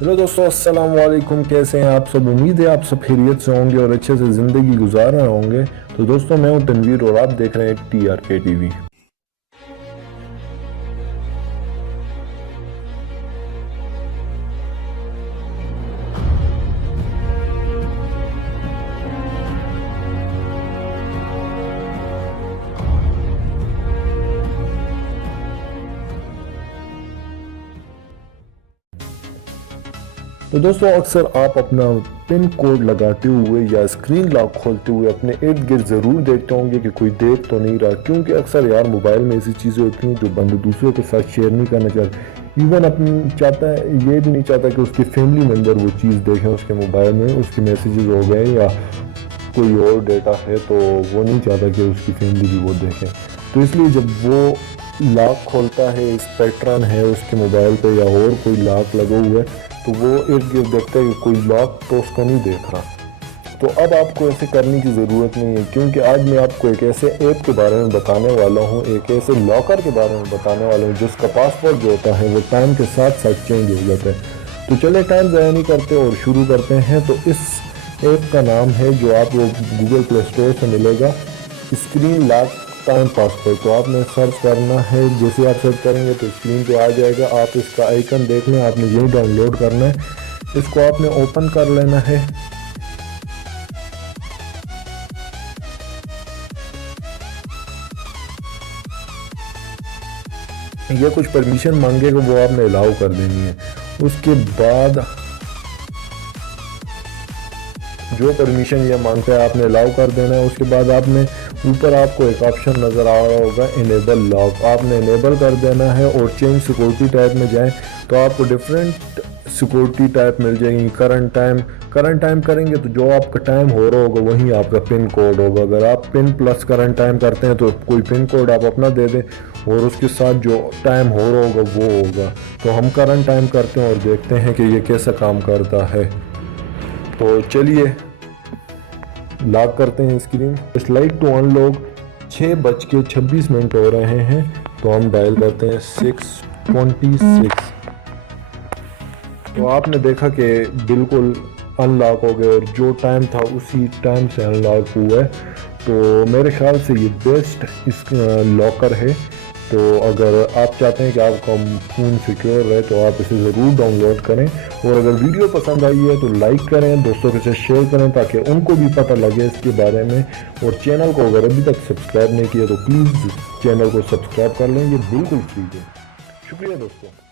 Hello दोस्तों, अस्सलाम वालेकुम। कैसे हैं आप सब? उम्मीद है आप सब खैरियत से होंगे और अच्छे से ज़िंदगी गुजार रहे होंगे। तो दोस्तों, मैं हूं तनवीर और आप देख रहे हैं TRK टीवी। तो दोस्तों, अक्सर आप अपना पिन कोड लगाते हुए या स्क्रीन लॉक खोलते हुए अपने इर्द गिर्द ज़रूर देखते होंगे कि कोई देख तो नहीं रहा, क्योंकि अक्सर यार मोबाइल में ऐसी चीज़ें होती हैं जो बंदा दूसरों के साथ शेयर नहीं करना चाहता। इवन अपनी चाहता है, ये भी नहीं चाहता कि उसके फैमिली मेम्बर वो चीज़ देखें उसके मोबाइल में, उसके मैसेजेस हो गए या कोई और डेटा है तो वो नहीं चाहता कि उसकी फैमिली भी वो देखे। तो इसलिए जब वो लॉक खोलता है, स्पेक्ट्रम है उसके मोबाइल पे या और कोई लॉक लगा हुआ है, तो वो इर्द गिर्द देखता है कि कोई लॉक तो उसको नहीं देख रहा। तो अब आपको ऐसे करने की ज़रूरत नहीं है, क्योंकि आज मैं आपको एक ऐसे ऐप के बारे में बताने वाला हूँ, एक ऐसे लॉकर के बारे में बताने वाला हूँ जिसका पासवर्ड जो होता है वो टाइम के साथ साथ चेंज हो जाता है। तो चले टाइम ज़ाया नहीं करते और शुरू करते हैं। तो इस ऐप का नाम है, जो आपको गूगल प्ले स्टोर से मिलेगा, स्क्रीन लॉक टाइम पासवर्ड। तो आपने सर्च करना है, जैसे आप सर्च करेंगे तो स्क्रीन पे आ जाएगा। आप इसका आइकन देख लें, आपने यही डाउनलोड करना है, इसको आपने ओपन कर लेना है। ये कुछ परमिशन मांगेगा, वो आपने अलाउ कर देनी है। उसके बाद जो परमिशन ये मांगता है आपने अलाउ कर देना है। उसके बाद आपने ऊपर आपको एक ऑप्शन नज़र आ रहा होगा इनेबल लॉक, आपने इनेबल कर देना है। और चेंज सिक्योरिटी टाइप में जाएं तो आपको डिफरेंट सिक्योरिटी टाइप मिल जाएगी। करंट टाइम करेंगे तो जो आपका टाइम हो रहा होगा वही आपका पिन कोड होगा। अगर आप पिन प्लस करंट टाइम करते हैं तो कोई पिन कोड आप अपना दे दें और उसके साथ जो टाइम हो रहा होगा वो होगा। तो हम करंट टाइम करते हैं और देखते हैं कि ये कैसा काम करता है। तो चलिए लॉक करते हैं स्क्रीन। स्लाइड टू अनलॉक 6:26 हो रहे हैं, तो हम डायल करते हैं 626। तो आपने देखा कि बिल्कुल अनलॉक हो गया और जो टाइम था उसी टाइम से अनलॉक हुआ है। तो मेरे ख्याल से ये बेस्ट इस लॉकर है। तो अगर आप चाहते हैं कि आपका फ़ोन सिक्योर रहे तो आप इसे ज़रूर डाउनलोड करें। और अगर वीडियो पसंद आई है तो लाइक करें, दोस्तों के साथ शेयर करें ताकि उनको भी पता लगे इसके बारे में। और चैनल को अगर अभी तक सब्सक्राइब नहीं किया तो प्लीज़ चैनल को सब्सक्राइब कर लें, ये बिल्कुल फ्री है। शुक्रिया दोस्तों।